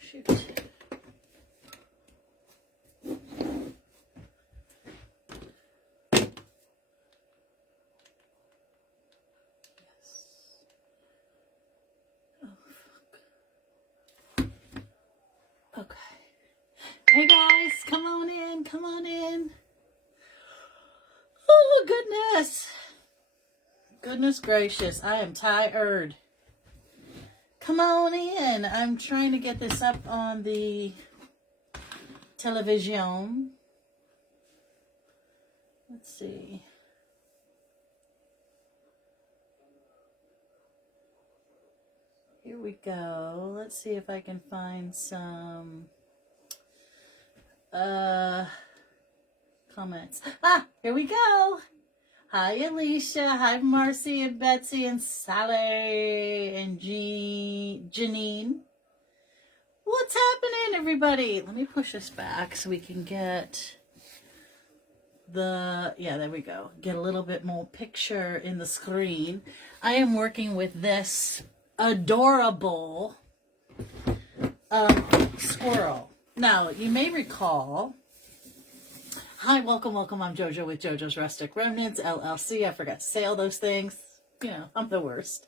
Shoot. Okay. Hey guys, come on in, come on in. Oh, goodness. Goodness gracious, I am tired. Come on in. I'm trying to get this up on the television. Let's see. Here we go. Let's see if I can find some comments. Ah, here we go. Hi, Alicia. Hi, Marcy and Betsy and Sally and Janine. What's happening, everybody? Let me push this back so we can get yeah, there we go. Get a little bit more picture in the screen. I am working with this adorable squirrel. Now, you may recall, hi, welcome, I'm JoJo with JoJo's Rustic Remnants, LLC. I forgot to say all those things. You know, I'm the worst.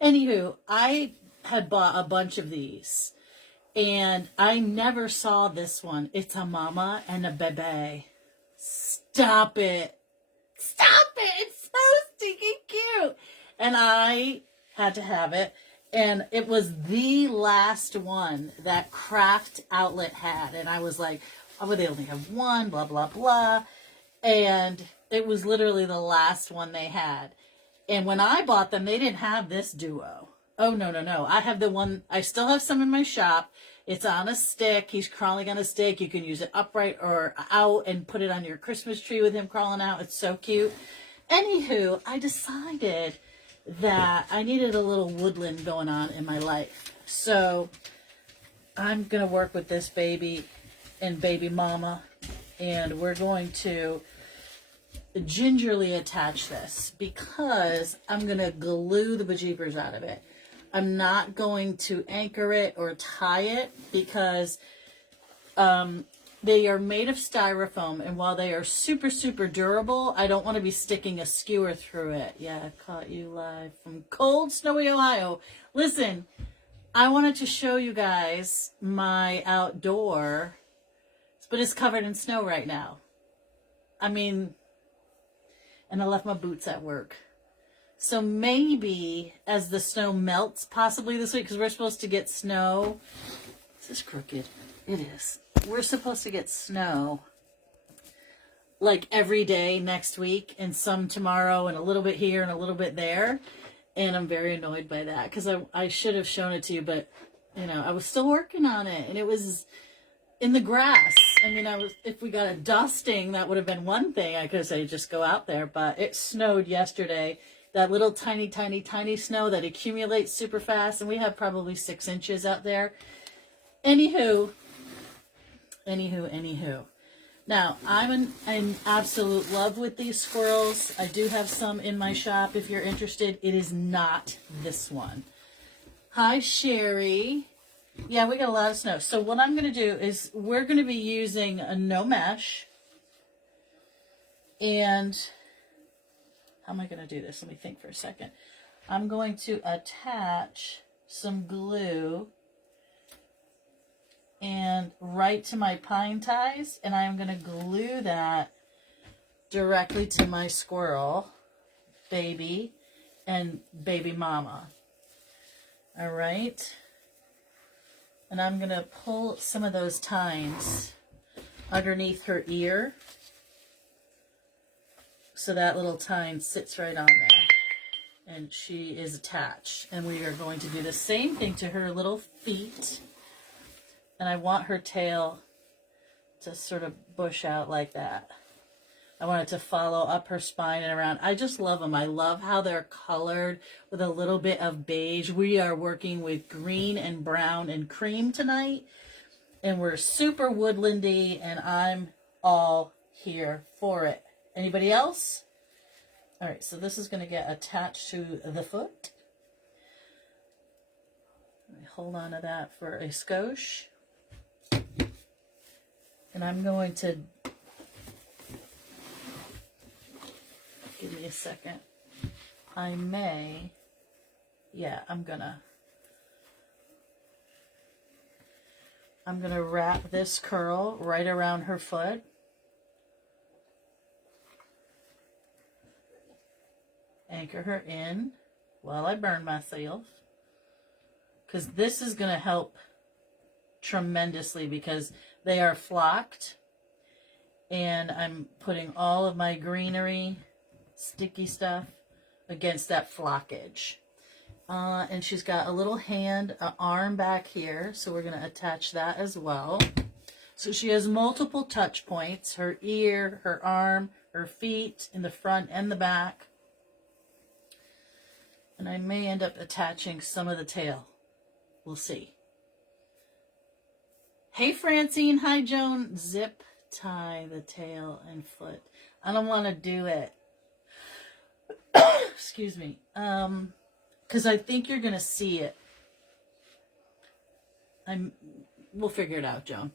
Anywho, I had bought a bunch of these, and I never saw this one. It's a mama and a bebe. Stop it. Stop it. It's so stinking cute. And I had to have it. And it was the last one that Craft Outlet had. And I was like, oh, they only have one, blah, blah, blah. And it was literally the last one they had. And when I bought them, they didn't have this duo. Oh, no, no, no. I have the one, I still have some in my shop. It's on a stick. He's crawling on a stick. You can use it upright or out and put it on your Christmas tree with him crawling out. It's so cute. Anywho, I decided that I needed a little woodland going on in my life. So I'm going to work with this baby and baby mama, and we're going to gingerly attach this because I'm going to glue the bejeepers out of it. I'm not going to anchor it or tie it because they are made of styrofoam, and while they are super, super durable, I don't want to be sticking a skewer through it. Yeah, I caught you live from cold, snowy Ohio. Listen, I wanted to show you guys my outdoor, but it's covered in snow right now. I mean, and I left my boots at work. So maybe as the snow melts, possibly this week, because we're supposed to get snow. This is crooked. It is. We're supposed to get snow like every day next week, and some tomorrow, and a little bit here and a little bit there. And I'm very annoyed by that because I should have shown it to you, but you know, I was still working on it, and it was in the grass. I mean, if we got a dusting, that would have been one thing. I could say just go out there, but it snowed yesterday. That little tiny, tiny, tiny snow that accumulates super fast, and we have probably 6 inches out there. Anywho. Now, I'm in absolute love with these squirrels. I do have some in my shop if you're interested. It is not this one. Hi, Sherry. Yeah, we got a lot of snow. So what I'm going to do is we're going to be using a no mesh. And how am I going to do this? Let me think for a second. I'm going to attach some glue and right to my pine ties, and I'm going to glue that directly to my squirrel baby and baby mama. All right. And I'm going to pull some of those tines underneath her ear so that little tine sits right on there. And she is attached. And we are going to do the same thing to her little feet. And I want her tail to sort of bush out like that. I want it to follow up her spine and around. I just love them. I love how they're colored with a little bit of beige. We are working with green and brown and cream tonight. And we're super woodlandy, and I'm all here for it. Anybody else? All right, so this is going to get attached to the foot. Hold on to that for a skosh. And I'm going to, give me a second. I may, yeah, I'm gonna wrap this curl right around her foot. Anchor her in while I burn myself. Because this is going to help tremendously because they are flocked. And I'm putting all of my greenery, sticky stuff, against that flockage. And she's got a little hand, an arm back here. So we're going to attach that as well. So she has multiple touch points. Her ear, her arm, her feet in the front and the back. And I may end up attaching some of the tail. We'll see. Hey, Francine. Hi, Joan. Zip tie the tail and foot. I don't want to do it. Excuse me. Because I think you're going to see it. We'll figure it out, Joan.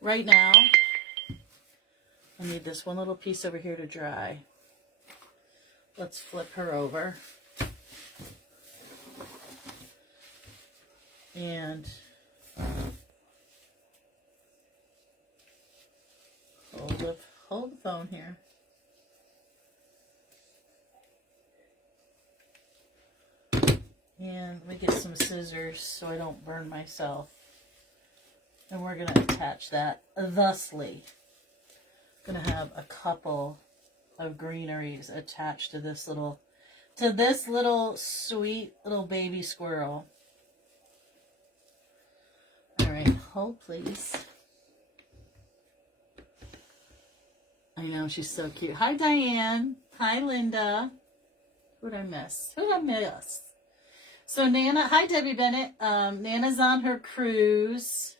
Right now, I need this one little piece over here to dry. Let's flip her over. And hold the phone here. And we get some scissors so I don't burn myself. And we're going to attach that thusly. Going to have a couple of greeneries attached to this little sweet little baby squirrel. All right, hold please. I know, she's so cute. Hi, Diane. Hi, Linda. Who'd I miss? So Nana, hi, Debbie Bennett. Nana's on her cruise.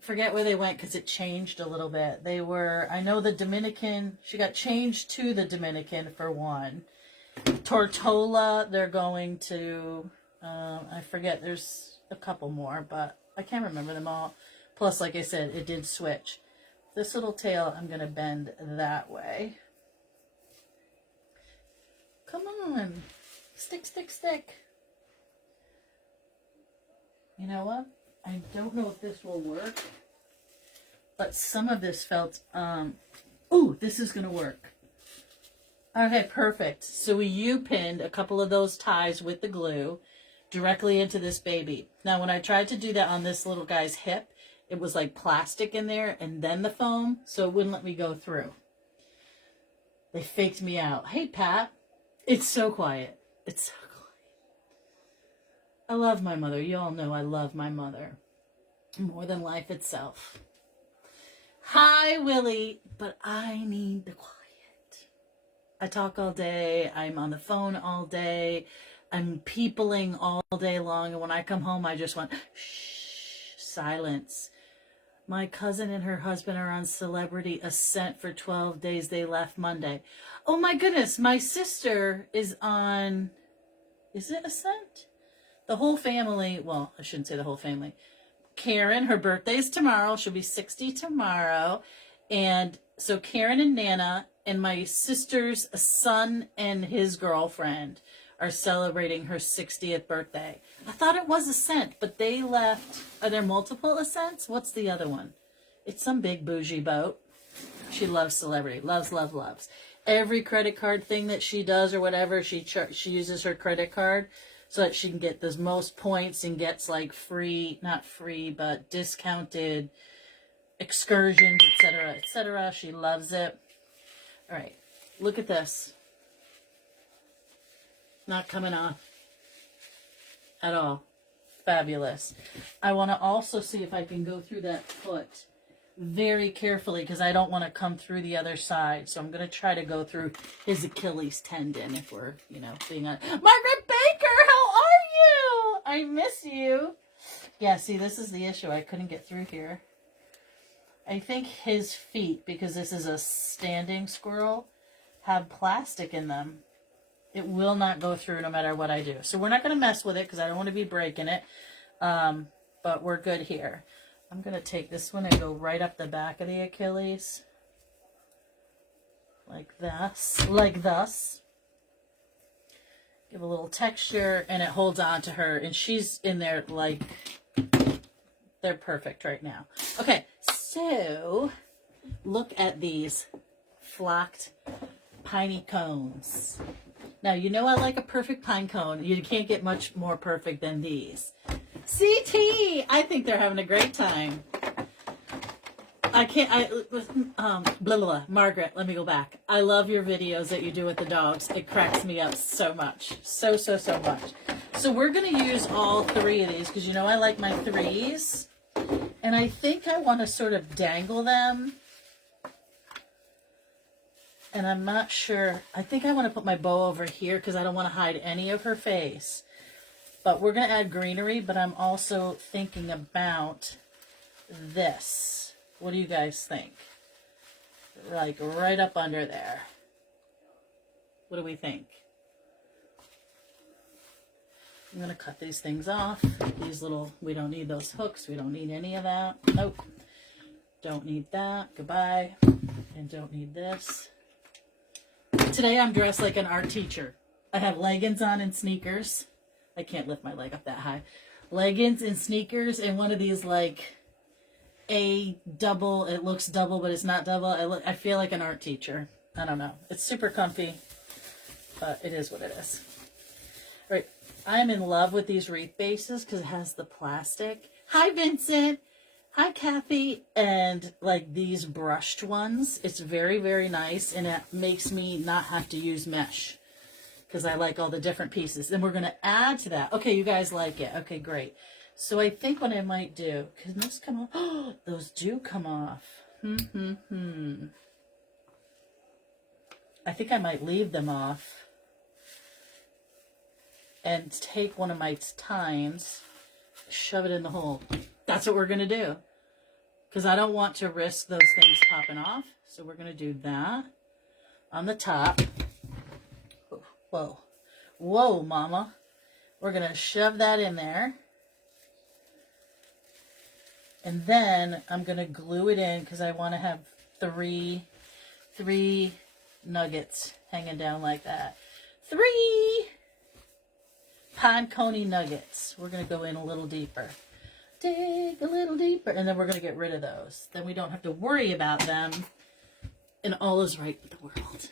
Forget where they went because it changed a little bit. They were, I know the Dominican, she got changed to the Dominican for one. Tortola, they're going to, I forget, there's a couple more, but I can't remember them all. Plus, like I said, it did switch. This little tail, I'm going to bend that way. Come on. Stick, stick, stick. You know what? I don't know if this will work. But some of this felt, ooh, this is going to work. Okay, perfect. So we U-pinned a couple of those ties with the glue directly into this baby. Now, when I tried to do that on this little guy's hip, it was like plastic in there and then the foam, so it wouldn't let me go through. They faked me out. Hey, Pat. It's so quiet. It's so quiet. I love my mother. You all know I love my mother more than life itself. Hi, Willie. But I need the quiet. I talk all day. I'm on the phone all day. I'm peopling all day long. And when I come home, I just want shh, silence. My cousin and her husband are on Celebrity Ascent for 12 days. They left Monday. Oh my goodness. My sister is on, is it Ascent? The whole family, well, I shouldn't say the whole family. Karen, her birthday is tomorrow. She'll be 60 tomorrow. And so Karen and Nana and my sister's son and his girlfriend are celebrating her 60th birthday. I thought it was Ascent, but they left. Are there multiple Ascents? What's the other one? It's some big bougie boat. She loves Celebrity. Loves, loves, loves. Every credit card thing that she does or whatever, she uses her credit card so that she can get the most points and gets like free, not free, but discounted excursions, etc., etc. She loves it. All right, look at this. Not coming off at all. Fabulous. I want to also see if I can go through that foot very carefully because I don't want to come through the other side. So I'm going to try to go through his Achilles tendon if we're, being on. Margaret Baker, how are you? I miss you. Yeah, see, this is the issue. I couldn't get through here. I think his feet, because this is a standing squirrel, have plastic in them. It will not go through no matter what I do. So we're not going to mess with it because I don't want to be breaking it. But we're good here. I'm going to take this one and go right up the back of the Achilles. Like this. Like thus. Give a little texture, and it holds on to her. And she's in there like... They're perfect right now. Okay, so look at these flocked piney cones. Now, you know I like a perfect pine cone. You can't get much more perfect than these. CT! I think they're having a great time. Blah, blah, blah. Margaret, let me go back. I love your videos that you do with the dogs. It cracks me up so much. So much. So we're going to use all three of these because you know I like my threes. And I think I want to sort of dangle them. And I'm not sure. I think I want to put my bow over here because I don't want to hide any of her face. But we're going to add greenery, but I'm also thinking about this. What do you guys think? Like right up under there. What do we think? I'm going to cut these things off. These little, we don't need those hooks. We don't need any of that. Nope. Don't need that. Goodbye. And don't need this. Today I'm dressed like an art teacher. I have leggings on and sneakers. I can't lift my leg up that high. Leggings and sneakers and one of these like a double. It looks double, but it's not double. I feel like an art teacher. I don't know. It's super comfy, but it is what it is. All right. I'm in love with these wreath bases because it has the plastic. Hi, Vincent. Hi, Kathy. And like these brushed ones. It's very, very nice. And it makes me not have to use mesh because I like all the different pieces. And we're going to add to that. Okay, you guys like it. Okay, great. So I think what I might do, can those come off? Oh, those do come off. I think I might leave them off. And take one of my tines, shove it in the hole. That's what we're going to do. Because I don't want to risk those things popping off. So we're going to do that on the top. Whoa. Whoa, mama. We're going to shove that in there. And then I'm going to glue it in because I want to have three nuggets hanging down like that. 3 pine coney nuggets. We're going to go in a little deeper. Dig a little deeper. And then we're going to get rid of those. Then we don't have to worry about them. And all is right with the world.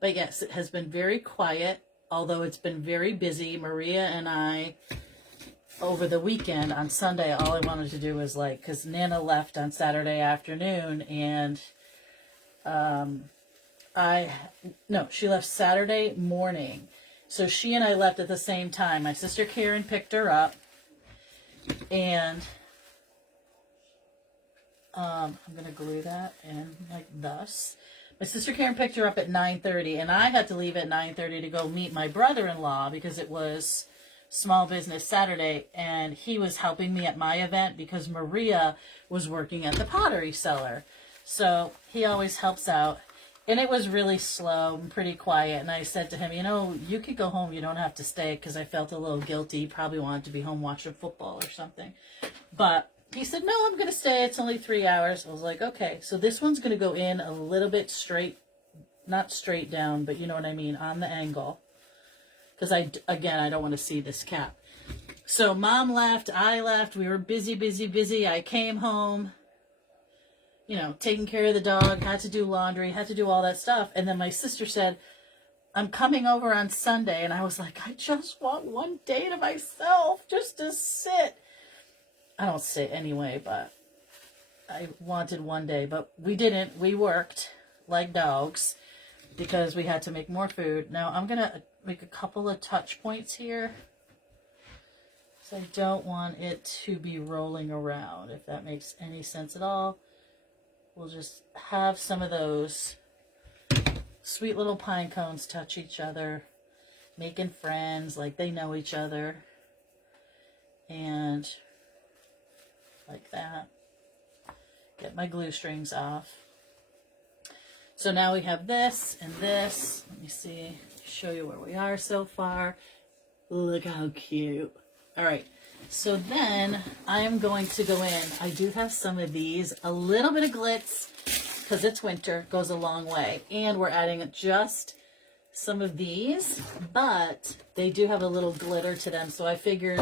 But yes, it has been very quiet. Although it's been very busy. Maria and I, over the weekend, on Sunday, all I wanted to do was like, because Nana left on Saturday afternoon. And she left Saturday morning. So she and I left at the same time. My sister Karen picked her up. And I'm going to glue that in like thus. My sister Karen picked her up at 9:30. And I had to leave at 9:30 to go meet my brother-in-law because it was Small Business Saturday. And he was helping me at my event because Maria was working at the pottery cellar. So he always helps out. And it was really slow and pretty quiet. And I said to him, you know, you could go home. You don't have to stay because I felt a little guilty. He probably wanted to be home watching football or something. But he said, no, I'm going to stay. It's only 3 hours. I was like, okay. So this one's going to go in a little bit straight, not straight down, but you know what I mean, on the angle. Because, I don't want to see this cap. So Mom left. I left. We were busy. I came home. You know, taking care of the dog, had to do laundry, had to do all that stuff. And then my sister said, I'm coming over on Sunday. And I was like, I just want one day to myself just to sit. I don't sit anyway, but I wanted one day. But we didn't. We worked like dogs because we had to make more food. Now I'm going to make a couple of touch points here. So I don't want it to be rolling around, if that makes any sense at all. We'll just have some of those sweet little pine cones touch each other, making friends like they know each other. and like that. Get my glue strings off. So now we have this and this. Let me see, show you where we are so far. Look how cute. All right, so then I am going to go in. I do have some of these, a little bit of glitz, because it's winter, goes a long way. And we're adding just some of these, but they do have a little glitter to them. So I figured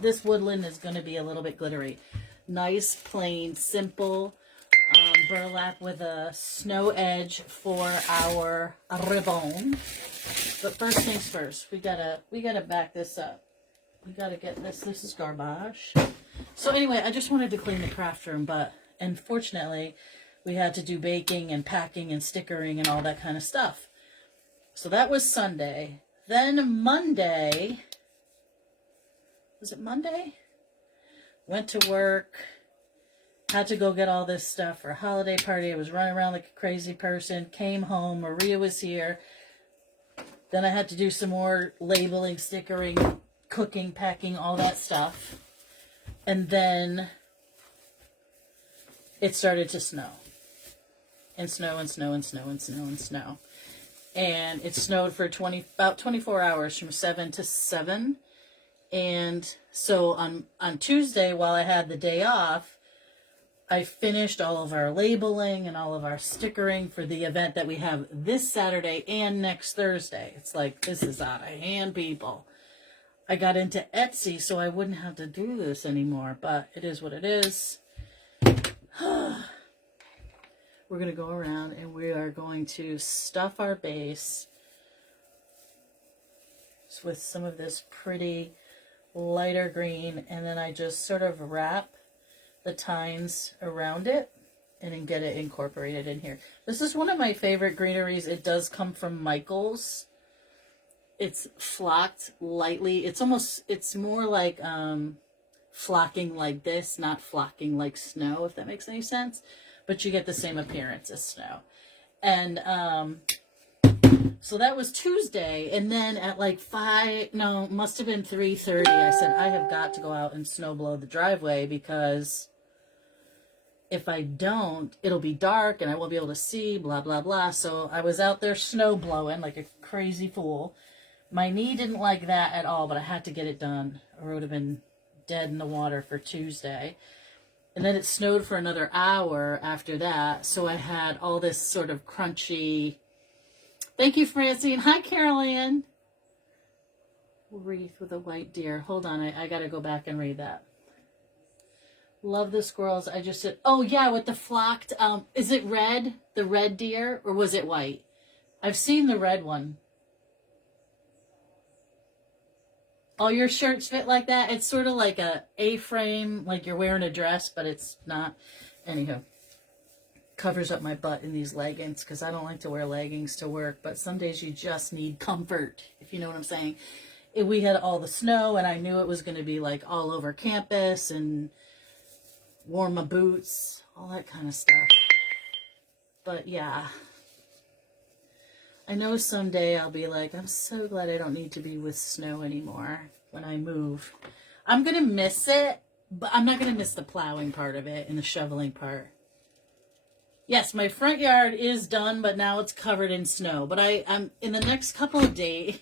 this Woodland is going to be a little bit glittery. Nice, plain, simple burlap with a snow edge for our ribbon. But first things first, we gotta back this up. We gotta get this. This is garbage. So anyway, I just wanted to clean the craft room, but unfortunately, we had to do baking and packing and stickering and all that kind of stuff. So that was Sunday. Then Monday, was it Monday? Went to work, had to go get all this stuff for a holiday party. I was running around like a crazy person, came home, Maria was here. Then I had to do some more labeling, stickering, cooking, packing, all that stuff. And then it started to snow. And snow and snow and snow and snow and snow. And it snowed for about 24 hours from 7 to 7. And so on Tuesday, while I had the day off, I finished all of our labeling and all of our stickering for the event that we have this Saturday and next Thursday. It's like, this is out of hand, people. I got into Etsy so I wouldn't have to do this anymore, but it is what it is. We're going to go around and we are going to stuff our base with some of this pretty lighter green, and then I just sort of wrap the tines around it and then get it incorporated in here. This is one of my favorite greeneries. It does come from Michael's. It's flocked lightly. It's more like flocking like this, not flocking like snow, if that makes any sense. But you get the same appearance as snow. And so that was Tuesday, and then at like 5, no, must have been 3:30, I said, I have got to go out and snow blow the driveway, because if I don't, it'll be dark and I won't be able to see, blah, blah, blah. So I was out there snow blowing like a crazy fool. My knee didn't like that at all, but I had to get it done, or I would have been dead in the water for Tuesday. And then it snowed for another hour after that, so I had all this sort of crunchy... Thank you, Francine. Hi, Carol-Ann. Wreath with a white deer. Hold on, I gotta go back and read that. Love the squirrels. I just said, oh yeah, with the flocked, is it red? The red deer, or was it white? I've seen the red one. All your shirts fit like that? It's sort of like a A-frame, like you're wearing a dress, but it's not. Anywho. Covers up my butt in these leggings, because I don't like to wear leggings to work, but some days you just need comfort, if you know what I'm saying. We had all the snow, and I knew it was going to be like all over campus, and wore my boots, all that kind of stuff. But yeah, I know someday I'll be like, I'm so glad I don't need to be with snow anymore when I move. I'm going to miss it, but I'm not going to miss the plowing part of it and the shoveling part. Yes, my front yard is done, but now it's covered in snow. But I'm in the next couple of days,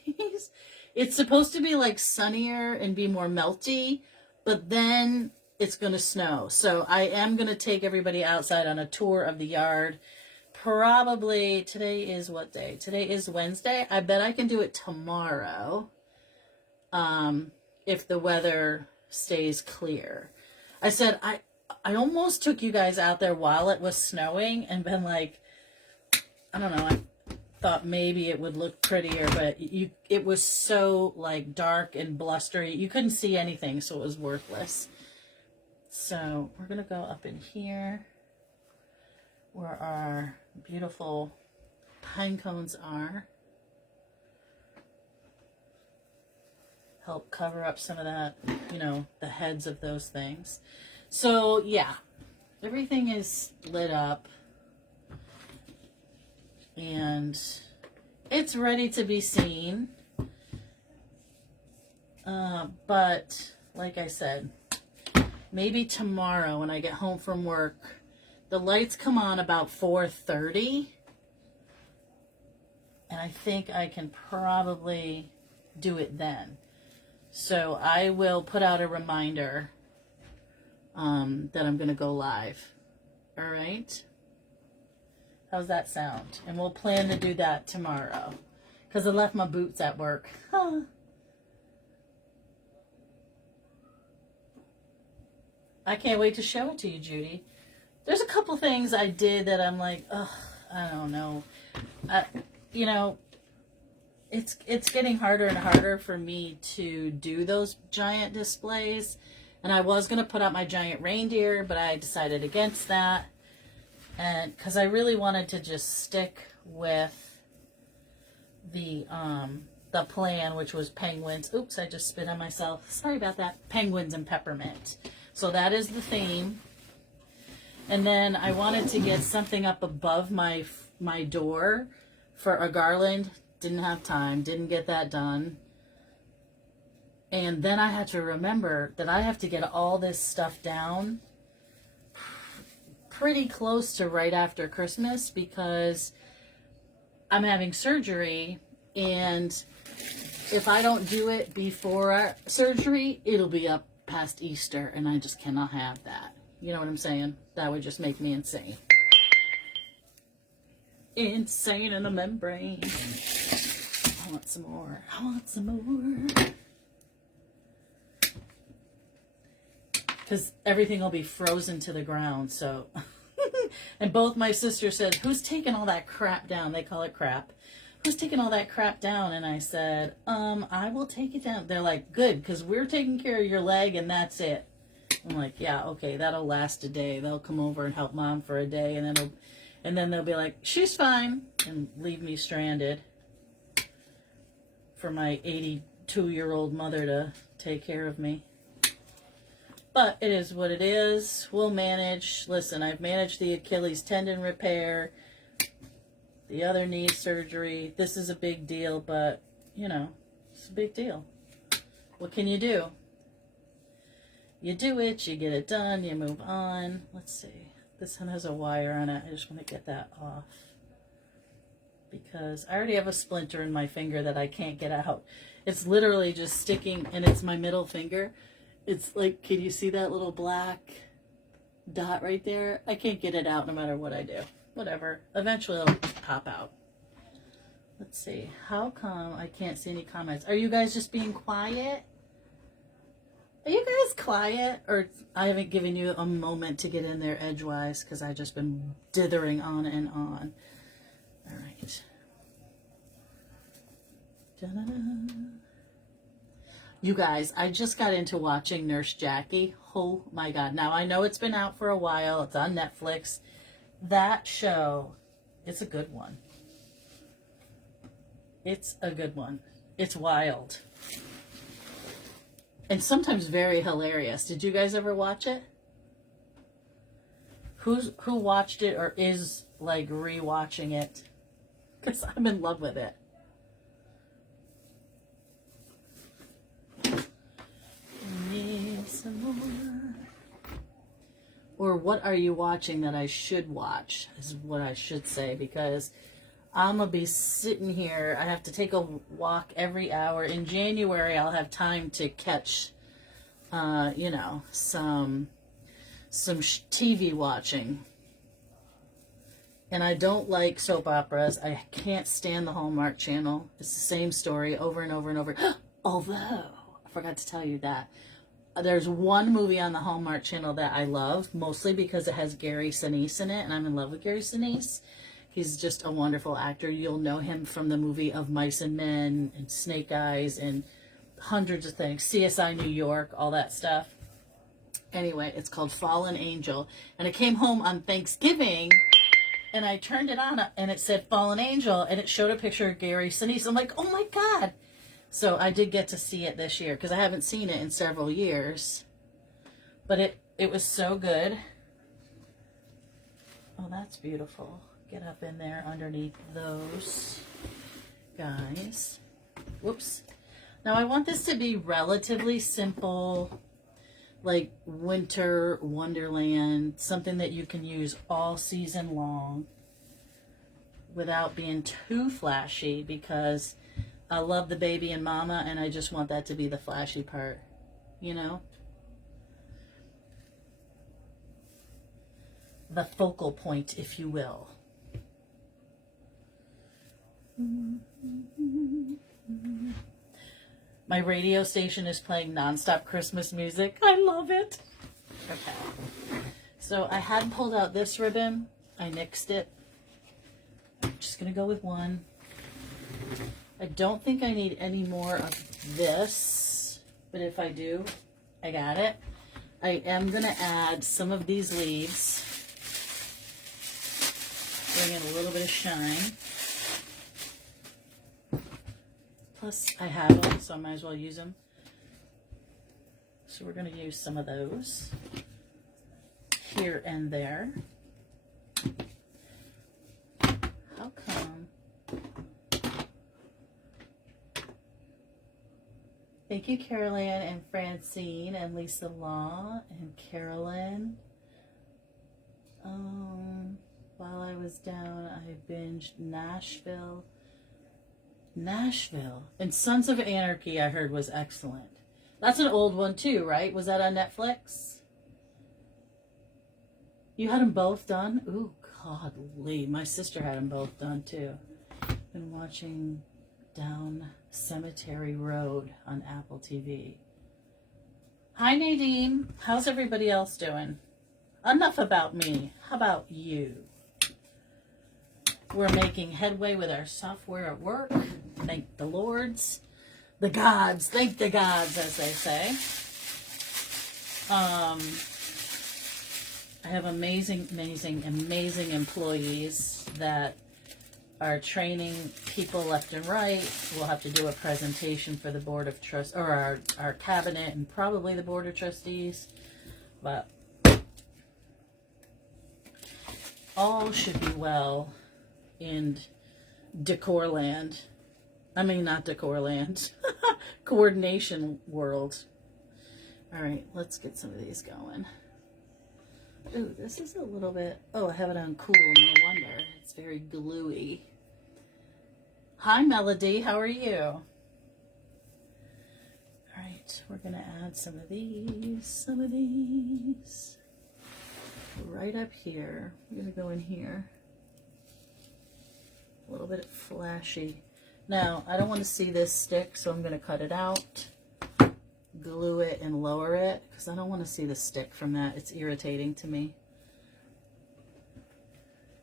it's supposed to be like sunnier and be more melty, but then it's going to snow. So I am going to take everybody outside on a tour of the yard. Probably, today is what day? Today is Wednesday. I bet I can do it tomorrow, if the weather stays clear. I said, I almost took you guys out there while it was snowing and been like, I don't know, I thought maybe it would look prettier, but it was so like dark and blustery. You couldn't see anything, so it was worthless. So we're going to go up in here where our beautiful pine cones are. Help cover up some of that, you know, the heads of those things. So yeah, everything is lit up and it's ready to be seen. But like I said, maybe tomorrow when I get home from work. The lights come on about 4:30. And I think I can probably do it then. So I will put out a reminder that I'm going to go live. All right? How's that sound? And we'll plan to do that tomorrow. Because I left my boots at work. I can't wait to show it to you, Judy. There's a couple things I did that I'm like, ugh, I don't know. You know, it's getting harder and harder for me to do those giant displays. And I was going to put out my giant reindeer, but I decided against that. And because I really wanted to just stick with the plan, which was penguins. Oops, I just spit on myself. Sorry about that. Penguins and peppermint. So that is the theme. And then I wanted to get something up above my door for a garland. Didn't have time. Didn't get that done. And then I had to remember that I have to get all this stuff down pretty close to right after Christmas because I'm having surgery. And if I don't do it before surgery, it'll be up past Easter. And I just cannot have that. You know what I'm saying? That would just make me insane. Insane in the membrane. I want some more. I want some more. Because everything will be frozen to the ground, so. And both my sisters said, who's taking all that crap down? They call it crap. Who's taking all that crap down? And I said, I will take it down. They're like, good, because we're taking care of your leg and that's it. I'm like, yeah, okay, that'll last a day. They'll come over and help Mom for a day, and then they'll be like, she's fine, and leave me stranded for my 82-year-old mother to take care of me. But it is what it is. We'll manage. Listen, I've managed the Achilles tendon repair, the other knee surgery. This is a big deal, but, you know, it's a big deal. What can you do? You do it, you get it done, you move on. Let's see. This one has a wire on it. I just want to get that off. Because I already have a splinter in my finger that I can't get out. It's literally just sticking, and it's my middle finger. It's like, can you see that little black dot right there? I can't get it out no matter what I do. Whatever. Eventually it'll pop out. Let's see. How come I can't see any comments? Are you guys just being quiet? Are you guys quiet? Or I haven't given you a moment to get in there edgewise because I've just been dithering on and on. All right. Da-da-da. You guys, I just got into watching Nurse Jackie. Oh my God. Now I know it's been out for a while. It's on Netflix. That show, it's a good one. It's a good one. It's wild. And sometimes very hilarious. Did you guys ever watch it? Who watched it or is like rewatching it? Because I'm in love with it. Need some more. Or what are you watching that I should watch is what I should say, because I'm going to be sitting here. I have to take a walk every hour. In January, I'll have time to catch, you know, some TV watching. And I don't like soap operas. I can't stand the Hallmark Channel. It's the same story over and over and over. Although, I forgot to tell you that. There's one movie on the Hallmark Channel that I love, mostly because it has Gary Sinise in it, and I'm in love with Gary Sinise. He's just a wonderful actor. You'll know him from the movie Of Mice and Men and Snake Eyes and hundreds of things. CSI New York, all that stuff. Anyway, it's called Fallen Angel. And I came home on Thanksgiving, and I turned it on, and it said Fallen Angel, and it showed a picture of Gary Sinise. I'm like, oh my God. So I did get to see it this year, because I haven't seen it in several years. But it was so good. Oh, that's beautiful. Get up in there underneath those guys. Whoops. Now I want this to be relatively simple like winter wonderland, something that you can use all season long without being too flashy, because I love the baby and mama and I just want that to be the flashy part, you know? The focal point, if you will. My radio station is playing nonstop Christmas music. I love it. Okay. So I had pulled out this ribbon. I nixed it. I'm just going to go with one. I don't think I need any more of this, but if I do, I got it. I am going to add some of these leaves. Bring in a little bit of shine. Plus, I have them, so I might as well use them. So we're going to use some of those here and there. How come? Thank you, Carolyn and Francine and Lisa Law and Carolyn. While I was down, I binged Nashville. And Sons of Anarchy, I heard, was excellent. That's an old one too, right? Was that on Netflix? You had them both done? Ooh, godly. My sister had them both done too. Been watching Down Cemetery Road on Apple TV. Hi, Nadine. How's everybody else doing? Enough about me. How about you? We're making headway with our software at work. Thank the Lords. The gods. Thank the gods, as they say. I have amazing employees that are training people left and right. We'll have to do a presentation for the Board of Trustees, or our cabinet, and probably the Board of Trustees. But all should be well in Decorland. I mean, not Decorland. Coordination world. All right, let's get some of these going. Ooh, this is a little bit... Oh, I have it on cool. No wonder. It's very gluey. Hi, Melody. How are you? All right, we're going to add some of these. Right up here. We're going to go in here. A little bit flashy. Now, I don't want to see this stick, so I'm going to cut it out, glue it, and lower it, because I don't want to see the stick from that. It's irritating to me.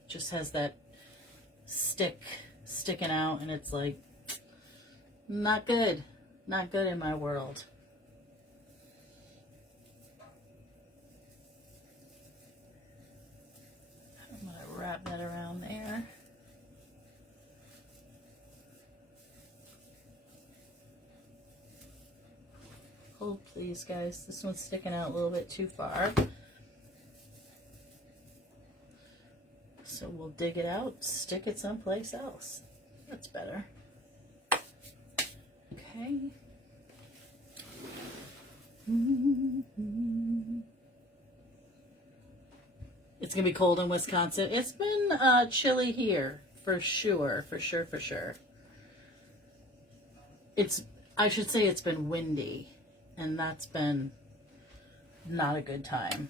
Just has that stick sticking out, and it's like, not good. Not good in my world. I'm going to wrap that around there. Hold please, guys. This one's sticking out a little bit too far. So we'll dig it out, stick it someplace else. That's better. Okay. It's gonna be cold in Wisconsin. It's been chilly here for sure. I should say it's been windy, and that's been not a good time.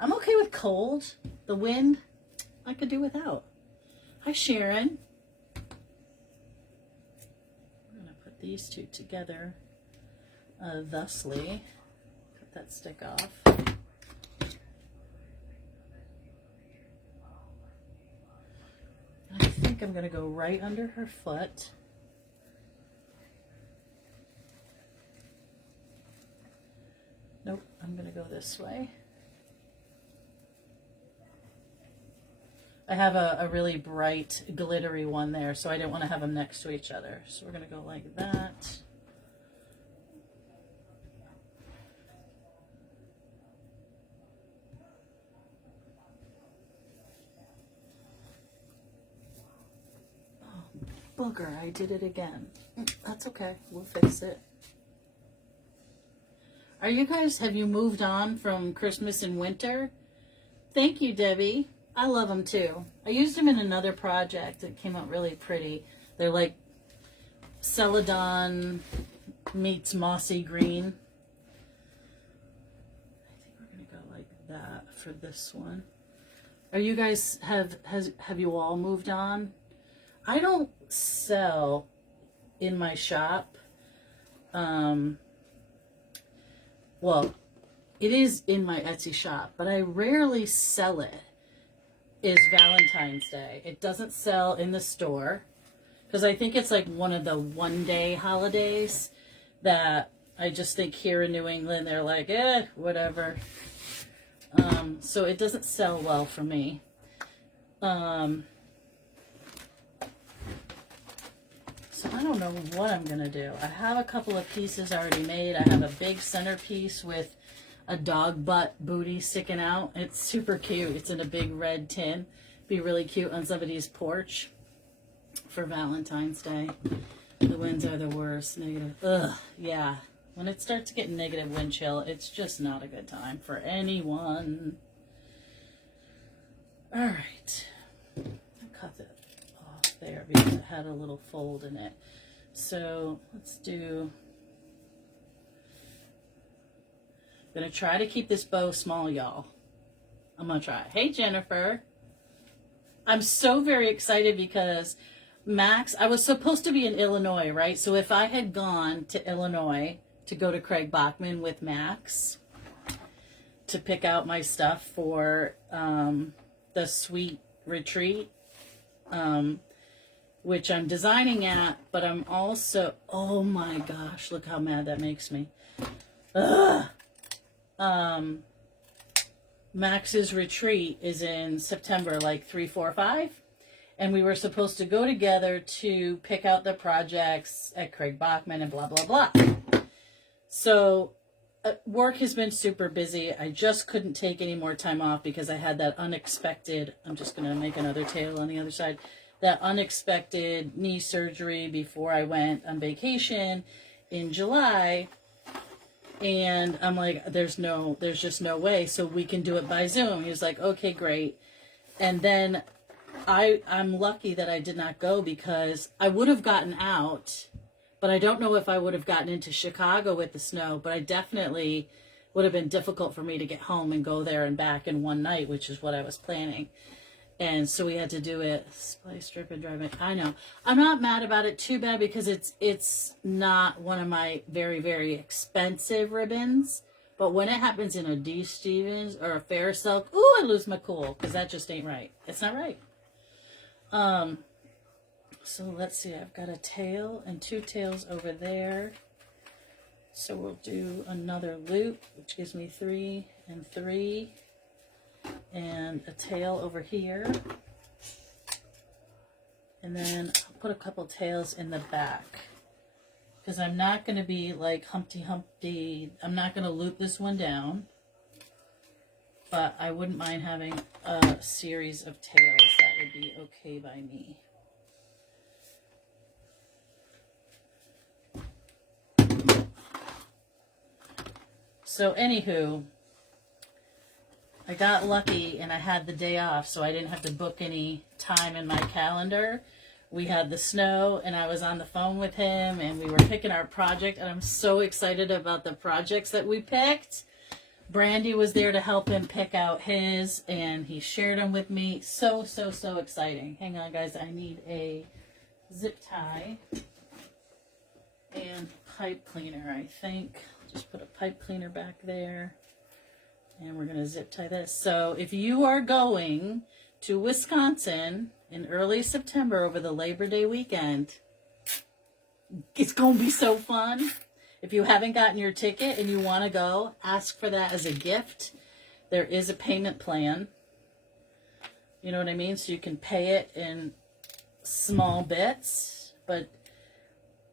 I'm okay with cold. The wind, I could do without. Hi, Sharon. I'm gonna put these two together thusly. Cut that stick off. I think I'm gonna go right under her foot. Nope, I'm gonna go this way. I have a really bright, glittery one there, so I didn't want to have them next to each other. So we're gonna go like that. Oh, booger, I did it again. That's okay, we'll fix it. Are you guys, have you moved on from Christmas and winter? Thank you, Debbie. I love them too. I used them in another project. It came out really pretty. They're like celadon meets mossy green. I think we're gonna go like that for this one. Are you guys, have you all moved on? I don't sell in my shop. Well, it is in my Etsy shop, but I rarely sell it. Is Valentine's Day. It doesn't sell in the store because I think it's like one of the one-day holidays that I just think here in New England they're like, whatever. So it doesn't sell well for me. So I don't know what I'm gonna do. I have a couple of pieces already made. I have a big centerpiece with a dog butt booty sticking out. It's super cute. It's in a big red tin. Be really cute on somebody's porch for Valentine's Day. The winds are the worst. Negative. Ugh, yeah. When it starts getting negative wind chill, it's just not a good time for anyone. All right. I cut it off there because it had a little fold in it. So let's do... I'm going to try to keep this bow small, y'all. I'm going to try. Hey, Jennifer. I'm so very excited because Max, I was supposed to be in Illinois, right? So if I had gone to Illinois to go to Craig Bachman with Max to pick out my stuff for the sweet retreat, which I'm designing at, but I'm also, oh my gosh, look how mad that makes me. Ugh. Max's retreat is in September, like 3, 4, 5. And we were supposed to go together to pick out the projects at Craig Bachman and blah, blah, blah. So work has been super busy. I just couldn't take any more time off because I had that unexpected, I'm just going to make another tail on the other side, that unexpected knee surgery before I went on vacation in July. And I'm like, there's just no way. So we can do it by Zoom. He was like, okay, great. And then I'm lucky that I did not go because I would have gotten out, but I don't know if I would have gotten into Chicago with the snow, but I definitely would have been difficult for me to get home and go there and back in one night, which is what I was planning. And so we had to do it, splice, strip, and drive it. I know. I'm not mad about it too bad because it's not one of my very, very expensive ribbons. But when it happens in a D. Stevens or a Fair Silk, ooh, I lose my cool because that just ain't right. It's not right. So let's see. I've got a tail and 2 tails over there. So we'll do another loop, which gives me 3 and 3. And a tail over here, and then I'll put a couple tails in the back because I'm not going to be like Humpty Humpty. I'm not going to loop this one down, but I wouldn't mind having a series of tails. That would be okay by me. So anywho, I got lucky and I had the day off, so I didn't have to book any time in my calendar. We had the snow and I was on the phone with him and we were picking our project, and I'm so excited about the projects that we picked. Brandy was there to help him pick out his and he shared them with me. So, so, so exciting. Hang on, guys. I need a zip tie and pipe cleaner, I think. Just put a pipe cleaner back there. And we're going to zip tie this. So if you are going to Wisconsin in early September over the Labor Day weekend, it's going to be so fun. If you haven't gotten your ticket and you want to go, ask for that as a gift. There is a payment plan. You know what I mean? So you can pay it in small bits. But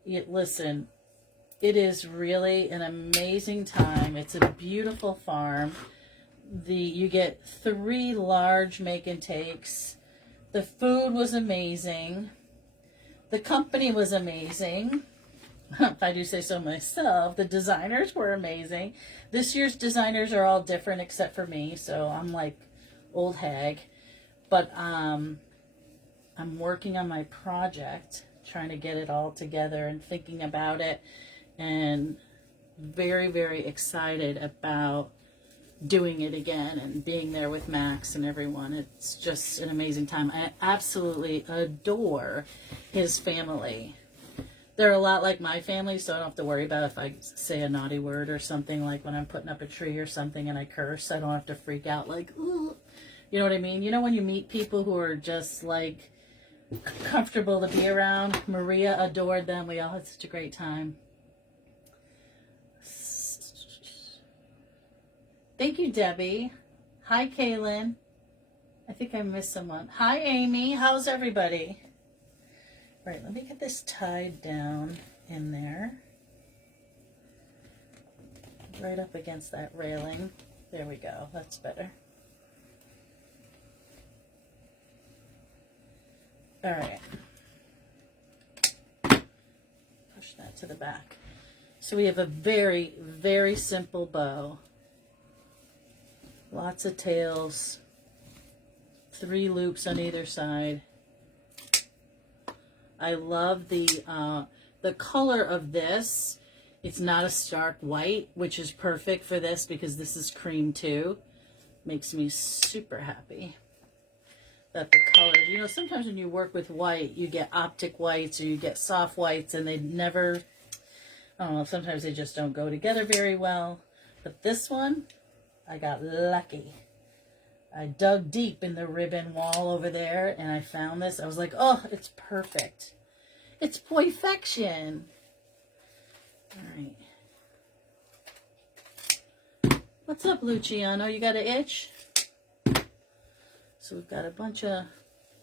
listen, it is really an amazing time. It's a beautiful farm. You get 3 large make and takes. The food was amazing. The company was amazing. if I do say so myself, the designers were amazing. This year's designers are all different except for me, so I'm like old hag. But I'm working on my project, trying to get it all together and thinking about it, and very, very excited about doing it again and being there with Max and everyone. It's just an amazing time. I absolutely adore his family. They're a lot like my family, so I don't have to worry about if I say a naughty word or something, like when I'm putting up a tree or something and I curse. I don't have to freak out like, ooh. You know what I mean? You know when you meet people who are just like comfortable to be around? Maria adored them. We all had such a great time. Thank you, Debbie. Hi, Kaylin. I think I missed someone. Hi, Amy. How's everybody? All right, let me get this tied down in there. Right up against that railing. There we go. That's better. All right. Push that to the back. So we have a very, very simple bow. Lots of tails. 3 loops on either side. I love the color of this. It's not a stark white, which is perfect for this because this is cream too. Makes me super happy that the colors, you know, sometimes when you work with white, you get optic whites or you get soft whites and they never, I don't know, sometimes they just don't go together very well. But this one, I got lucky. I dug deep in the ribbon wall over there and I found this. I was like, oh, it's perfect. It's perfection. All right. What's up, Luciano? You got an itch? So we've got a bunch of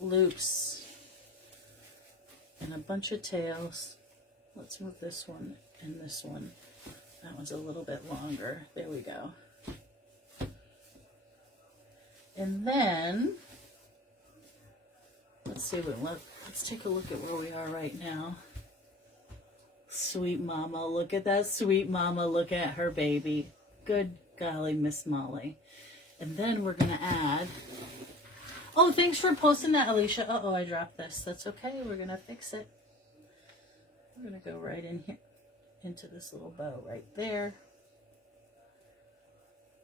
loops and a bunch of tails. Let's move this one and this one. That one's a little bit longer. There we go. And then, let's see let's take a look at where we are right now. Sweet mama, look at that sweet mama, look at her baby. Good golly, Miss Molly. And then we're gonna add, oh, thanks for posting that, Alicia. Uh-oh, I dropped this. That's okay, we're gonna fix it. We're gonna go right in here, into this little bow right there.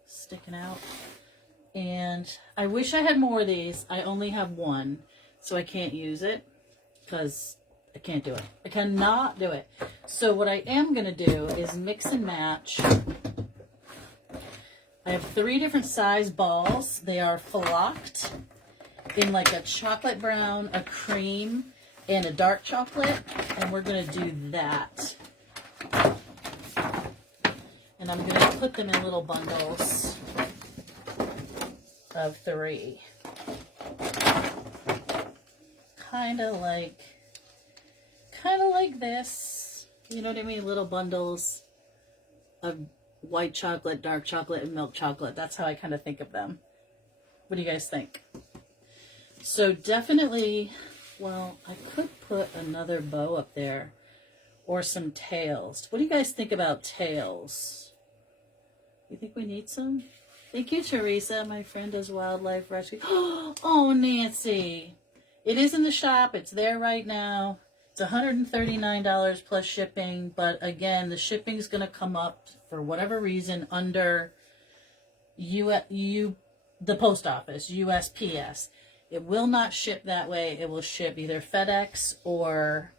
Sticking out. And I wish I had more of these. I only have one, so I can't use it because I can't do it. I cannot do it. So what I am going to do is mix and match. I have 3 different size balls. They are flocked in like a chocolate brown, a cream, and a dark chocolate. And we're going to do that. And I'm going to put them in little bundles of 3. Kind of like this. You know what I mean? Little bundles of white chocolate, dark chocolate, and milk chocolate. That's how I kind of think of them. What do you guys think? So definitely, well, I could put another bow up there or some tails. What do you guys think about tails? You think we need some? Thank you, Teresa. My friend does wildlife rescue. Oh, Nancy. It is in the shop. It's there right now. It's $139 plus shipping. But again, the shipping is going to come up for whatever reason under the post office, USPS. It will not ship that way. It will ship either FedEx or,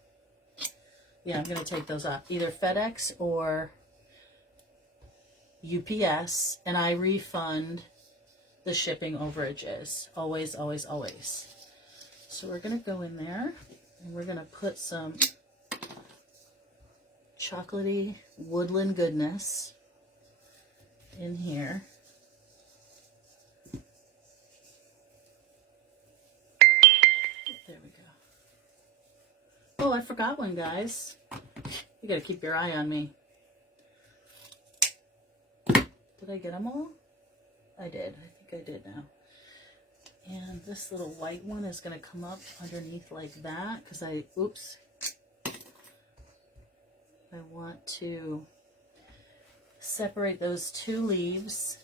yeah, I'm going to take those off. Either FedEx or UPS, and I refund the shipping overages. Always, always, always. So we're going to go in there and we're going to put some chocolatey woodland goodness in here. There we go. Oh, I forgot one, guys. You got to keep your eye on me. Did I get them all? I did. I think I did now. And this little white one is going to come up underneath like that because oops. I want to separate those two leaves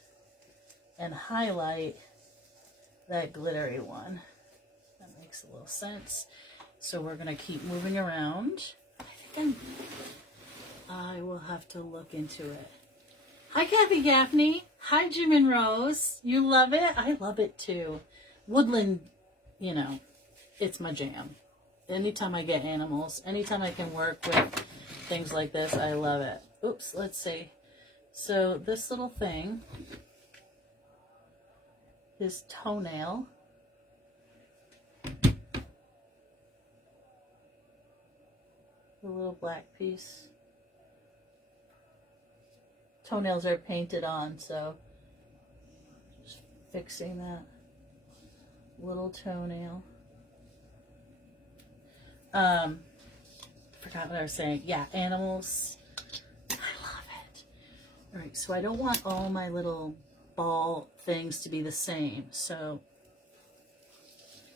and highlight that glittery one. That makes a little sense. So we're going to keep moving around. I will have to look into it. Hi, Kathy Gaffney. Hi, Jim and Rose. You love it? I love it too. Woodland, you know, it's my jam. Anytime I get animals, anytime I can work with things like this, I love it. Oops, let's see. So this little thing, his toenail. The little black piece. Toenails are painted on, so just fixing that little toenail. Forgot what I was saying. Yeah, animals. I love it. All right, so I don't want all my little ball things to be the same. So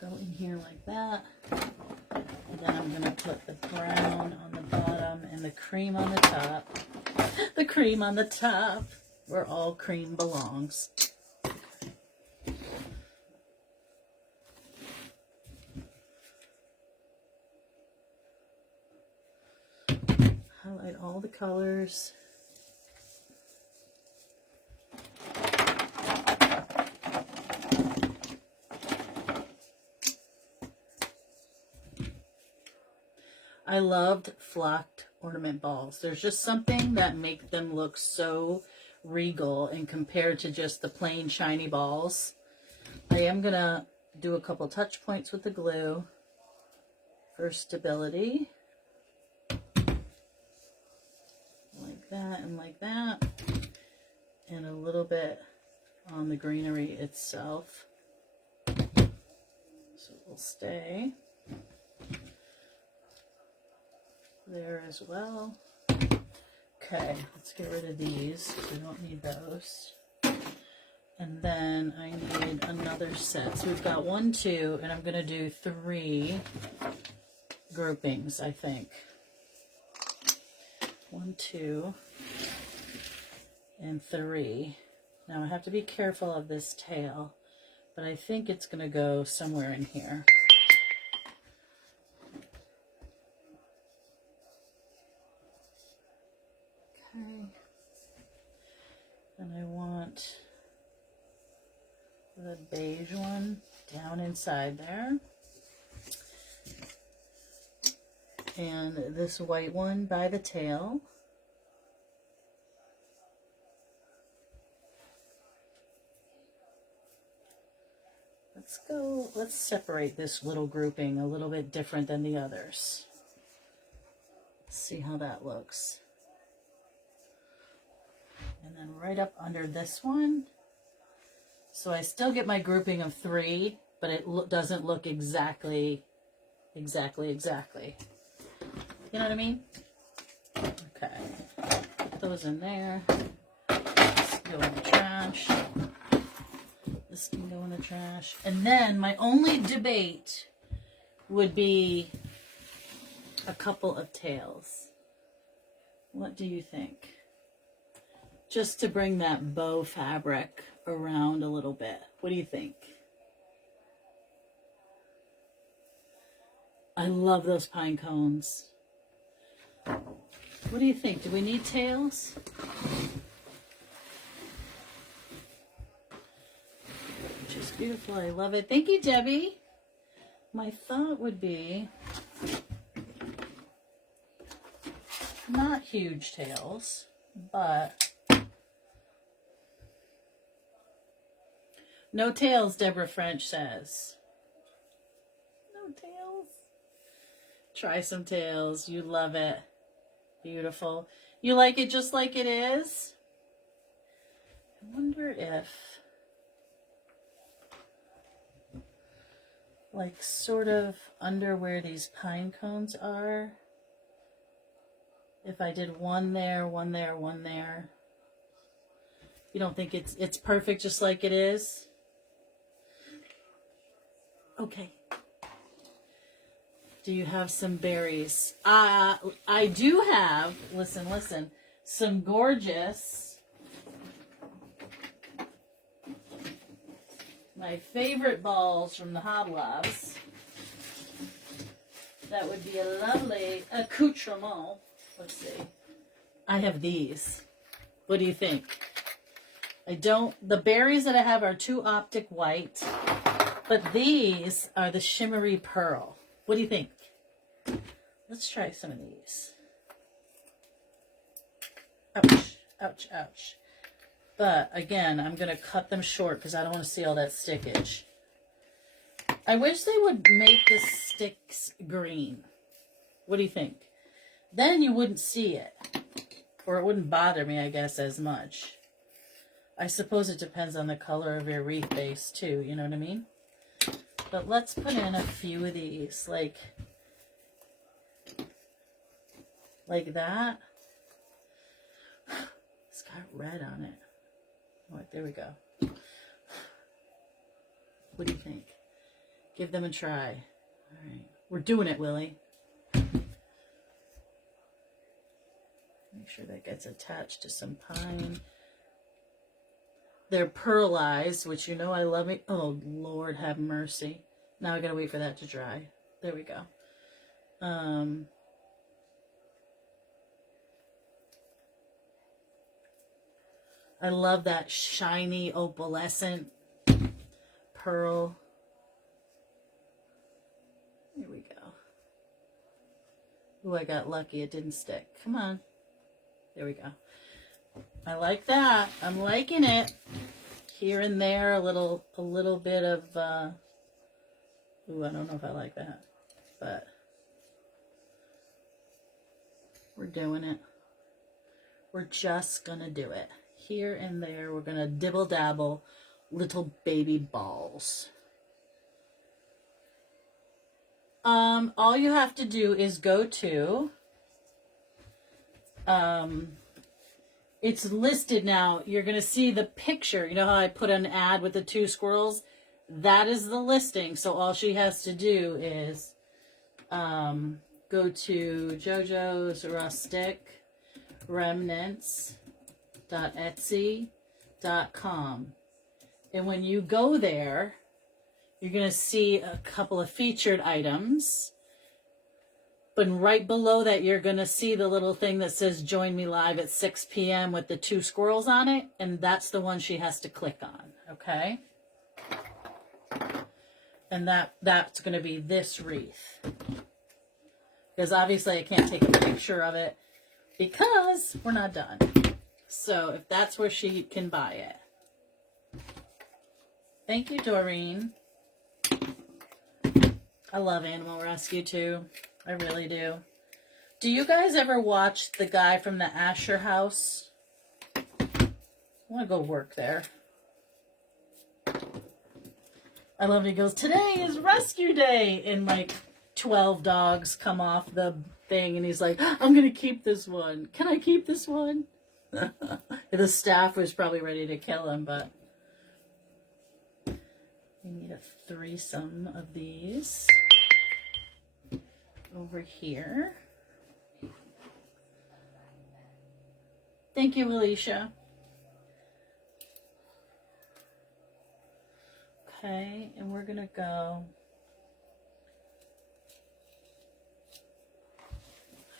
go in here like that. And then I'm going to put the brown on the bottom and the cream on the top. The cream on the top, where all cream belongs. Highlight all the colors. I loved flocked ornament balls. There's just something that makes them look so regal and compared to just the plain shiny balls. I am going to do a couple touch points with the glue for stability. Like that and like that. And a little bit on the greenery itself. So it will stay there as well. Okay, let's get rid of these. We don't need those. And then I need another set. So we've got 1, 2, and I'm going to do 3 groupings, I think. 1, 2, and 3. Now I have to be careful of this tail, but I think it's going to go somewhere in here. Okay. And I want the beige one down inside there. And this white one by the tail. Let's separate this little grouping a little bit different than the others. Let's see how that looks. And then right up under this one. So I still get my grouping of 3, but it doesn't look exactly. You know what I mean? Okay. Put those in there. This can go in the trash. This can go in the trash. And then my only debate would be a couple of tails. What do you think? Just to bring that bow fabric around a little bit. What do you think? I love those pine cones. What do you think? Do we need tails? Just beautiful. I love it. Thank you, Debbie. My thought would be not huge tails, but no tails, Deborah French says. No tails. Try some tails. You love it. Beautiful. You like it just like it is? I wonder if, like, sort of under where these pine cones are, if I did one there, one there, one there. You don't think it's perfect just like it is? Okay. Do you have some berries? I do have, listen, some gorgeous, my favorite balls from the Hoblobs. That would be a lovely accoutrement. Let's see. I have these. What do you think? The berries that I have are too optic white, but these are the shimmery pearl. What do you think? Let's try some of these. Ouch, ouch, ouch. But again, I'm going to cut them short because I don't want to see all that stickage. I wish they would make the sticks green. What do you think? Then you wouldn't see it. Or it wouldn't bother me, I guess, as much. I suppose it depends on the color of your wreath base, too. You know what I mean? But let's put in a few of these. Like that. It's got red on it. Oh, there we go. What do you think? Give them a try. All right. We're doing it, Willie. Make sure that gets attached to some pine. They're pearlized, which you know I love it. Oh, Lord have mercy. Now I gotta wait for that to dry. There we go. I love that shiny opalescent pearl. Here we go. Ooh, I got lucky. It didn't stick. Come on. There we go. I like that. I'm liking it. Here and there, a little bit of, ooh, I don't know if I like that, but we're doing it. We're just gonna do it. Here and there, we're gonna dibble dabble little baby balls. All you have to do is go to, it's listed now. You're going to see the picture. You know how I put an ad with the 2 squirrels? That is the listing. So all she has to do is go to JoJo's Rustic Remnants.etsy.com. And when you go there, you're going to see a couple of featured items. But right below that, you're going to see the little thing that says join me live at 6 p.m. with the 2 squirrels on it. And that's the one she has to click on. Okay? And that's going to be this wreath. Because obviously I can't take a picture of it because we're not done. So if that's where she can buy it. Thank you, Doreen. I love Animal Rescue too. I really do. Do you guys ever watch the guy from the Asher House? I want to go work there. I love it. He goes, today is rescue day. And like 12 dogs come off the thing. And he's like, I'm going to keep this one. Can I keep this one? The staff was probably ready to kill him, but we need a threesome of these. Over here. Thank you, Alicia. Okay, and we're gonna go.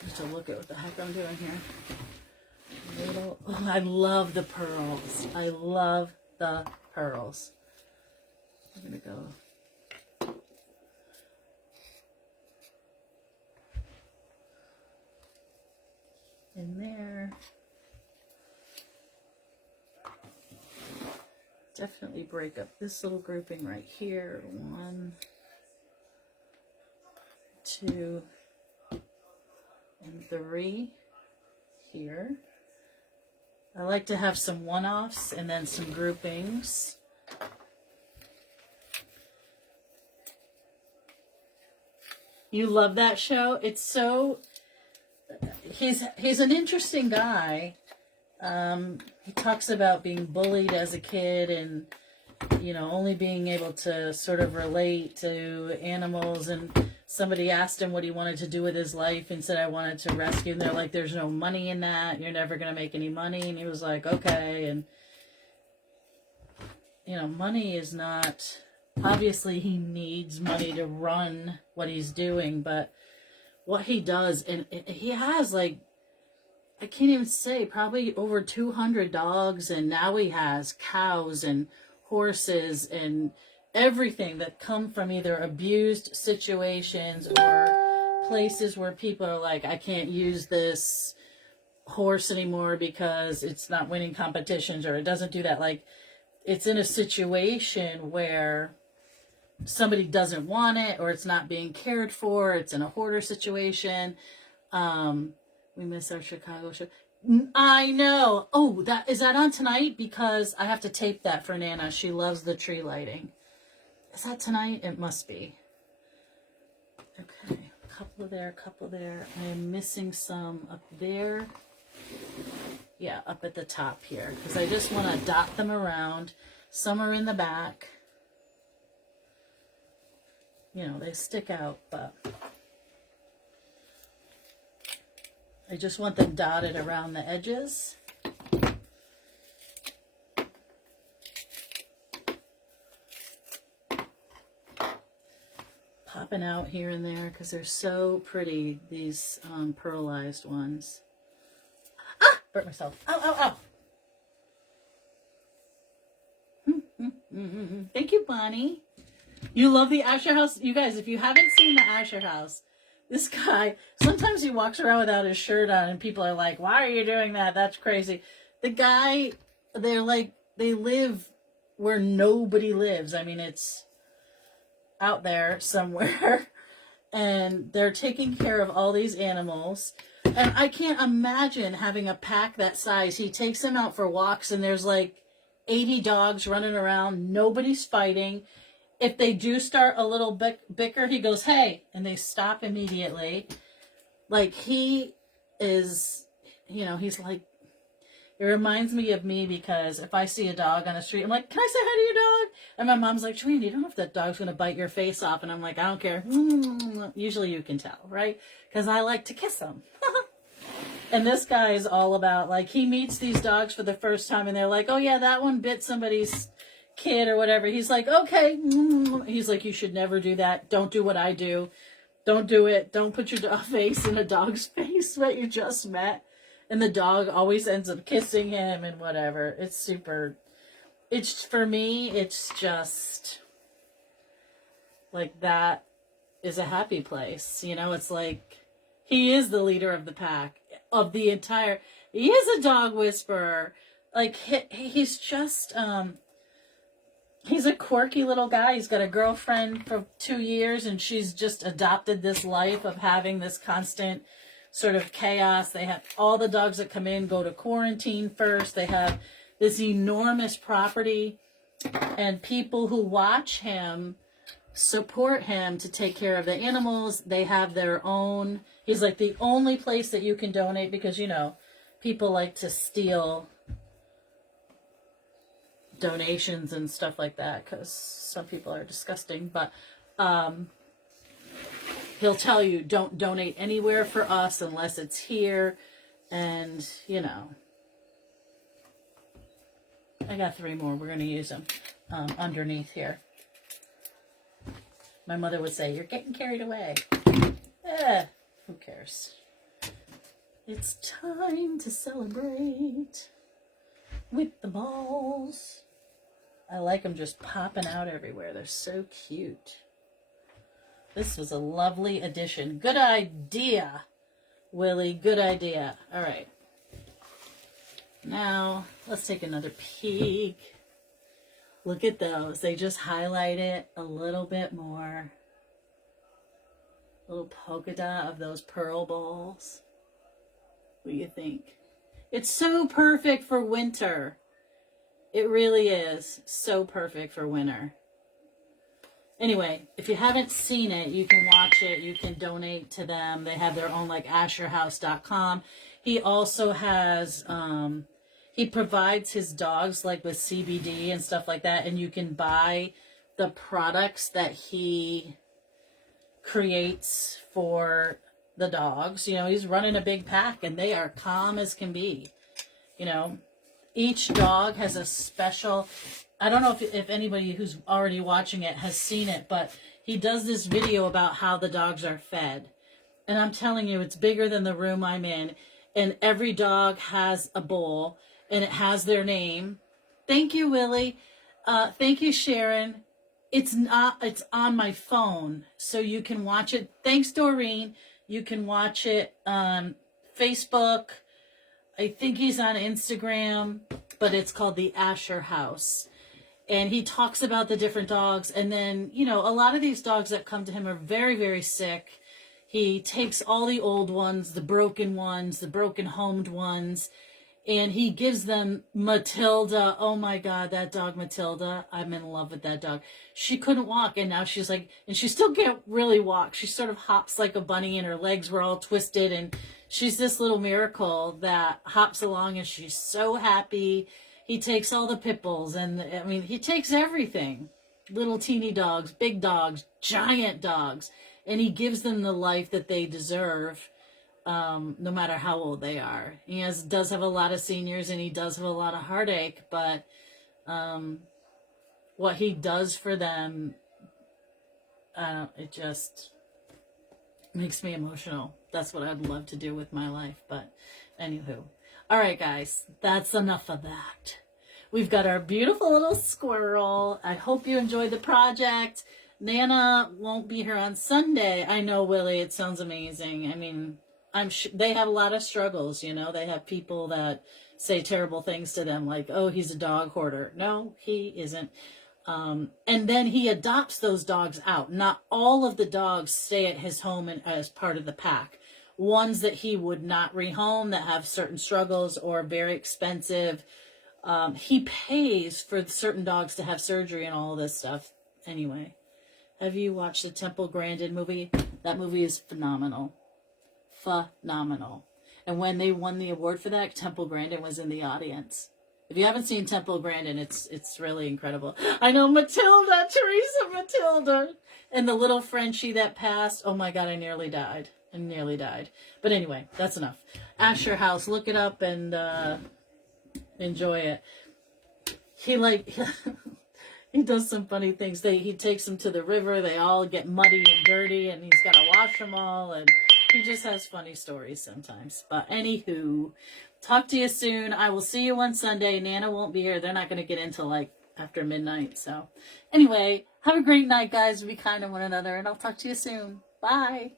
I have to look at what the heck I'm doing here. Oh, I love the pearls. I love the pearls. I'm gonna go. In there. Definitely break up this little grouping right here. 1, 2, and 3 here. I like to have some one-offs and then some groupings. You love that show? It's so... He's an interesting guy. He talks about being bullied as a kid and, you know, only being able to sort of relate to animals and somebody asked him what he wanted to do with his life and said, I wanted to rescue. And they're like, there's no money in that. You're never going to make any money. And he was like, okay. And, you know, money is not, obviously he needs money to run what he's doing, but what he does, and he has like, I can't even say, probably over 200 dogs, and now he has cows and horses and everything that come from either abused situations or places where people are like, I can't use this horse anymore because it's not winning competitions, or it doesn't do that. Like, it's in a situation where somebody doesn't want it, or it's not being cared for. It's in a hoarder situation. We miss our Chicago show. I know. Oh, is that on tonight? Because I have to tape that for Nana. She loves the tree lighting. Is that tonight? It must be. Okay. A couple of there, a couple there. I am missing some up there. Yeah, up at the top here. Because I just want to dot them around. Some are in the back. You know, they stick out, but I just want them dotted around the edges. Popping out here and there because they're so pretty, these pearlized ones. Ah! Burnt myself. Ow, ow, ow. Thank you, Bonnie. You love the Asher House? You guys, if you haven't seen the Asher House, this guy, sometimes he walks around without his shirt on and people are like, why are you doing that? That's crazy. The guy, they're like, they live where nobody lives. I mean, it's out there somewhere. And they're taking care of all these animals. And I can't imagine having a pack that size. He takes them out for walks and there's like 80 dogs running around. Nobody's fighting. If they do start a little bicker, he goes, hey, and they stop immediately. Like, he is, you know, he's like, it reminds me of me because if I see a dog on the street, I'm like, can I say hi to your dog? And my mom's like, Trina, you don't know if that dog's going to bite your face off. And I'm like, I don't care. Usually you can tell, right? Because I like to kiss them. And this guy is all about, like, he meets these dogs for the first time and they're like, oh yeah, that one bit somebody's kid or whatever. He's like, okay. He's like, you should never do that. Don't do what I do. Don't do it. Don't put your dog face in a dog's face that you just met. And the dog always ends up kissing him and whatever. It's super, it's, for me, it's just like, that is a happy place. You know, it's like, he is the leader of the pack, of the entire, he is a dog whisperer. Like, he's just, he's a quirky little guy. He's got a girlfriend for 2 years, and she's just adopted this life of having this constant sort of chaos. They have all the dogs that come in go to quarantine first. They have this enormous property, and people who watch him support him to take care of the animals. They have their own. He's like the only place that you can donate because, you know, people like to steal donations and stuff like that because some people are disgusting, but he'll tell you don't donate anywhere for us unless it's here. And you know, I got 3 more. We're going to use them underneath here. My mother would say, you're getting carried away. Who cares? It's time to celebrate with the balls. I like them just popping out everywhere. They're so cute. This was a lovely addition. Good idea, Willie. Good idea. All right. Now, let's take another peek. Look at those. They just highlight it a little bit more. A little polka dot of those pearl balls. What do you think? It's so perfect for winter. It really is so perfect for winter. Anyway, if you haven't seen it, you can watch it. You can donate to them. They have their own, like, AsherHouse.com. He also has, he provides his dogs, like, with CBD and stuff like that. And you can buy the products that he creates for the dogs. You know, he's running a big pack and they are calm as can be. You know, each dog has a special, I don't know if anybody who's already watching it has seen it, but he does this video about how the dogs are fed. And I'm telling you, it's bigger than the room I'm in. And every dog has a bowl and it has their name. Thank you, Willie. Thank you, Sharon. It's on my phone, so you can watch it. Thanks, Doreen. You can watch it on Facebook. I think he's on Instagram, but it's called the Asher House. And he talks about the different dogs. And then, you know, a lot of these dogs that come to him are very, very sick. He takes all the old ones, the broken homed ones, and he gives them Matilda. Oh my God, that dog Matilda. I'm in love with that dog. She couldn't walk, and now she's like, and she still can't really walk. She sort of hops like a bunny, and her legs were all twisted, and she's this little miracle that hops along, and she's so happy. He takes all the pit bulls, and I mean, he takes everything. Little teeny dogs, big dogs, giant dogs, and he gives them the life that they deserve. No matter how old they are. He does have a lot of seniors and he does have a lot of heartache, but what he does for them, it just makes me emotional. That's what I'd love to do with my life, but anywho. All right, guys, that's enough of that. We've got our beautiful little squirrel. I hope you enjoyed the project. Nana won't be here on Sunday. I know, Willie, it sounds amazing. I mean, I'm sure they have a lot of struggles, you know. They have people that say terrible things to them, like, oh, he's a dog hoarder. No, he isn't. And then he adopts those dogs out. Not all of the dogs stay at his home as part of the pack. Ones that he would not rehome, that have certain struggles or very expensive. He pays for certain dogs to have surgery and all this stuff. Anyway, have you watched the Temple Grandin movie? That movie is phenomenal. Phenomenal. And when they won the award for that, Temple Grandin was in the audience. If you haven't seen Temple Grandin, it's really incredible. I know, Matilda, Teresa Matilda. And the little Frenchie that passed. Oh my God, I nearly died. But anyway, that's enough. Asher House, look it up and enjoy it. He he does some funny things. He takes them to the river. They all get muddy and dirty, and he's got to wash them all. And he just has funny stories sometimes. But anywho, talk to you soon. I will see you on Sunday. Nana won't be here. They're not going to get into like after midnight. So anyway, have a great night, guys. Be kind to one another, and I'll talk to you soon. Bye.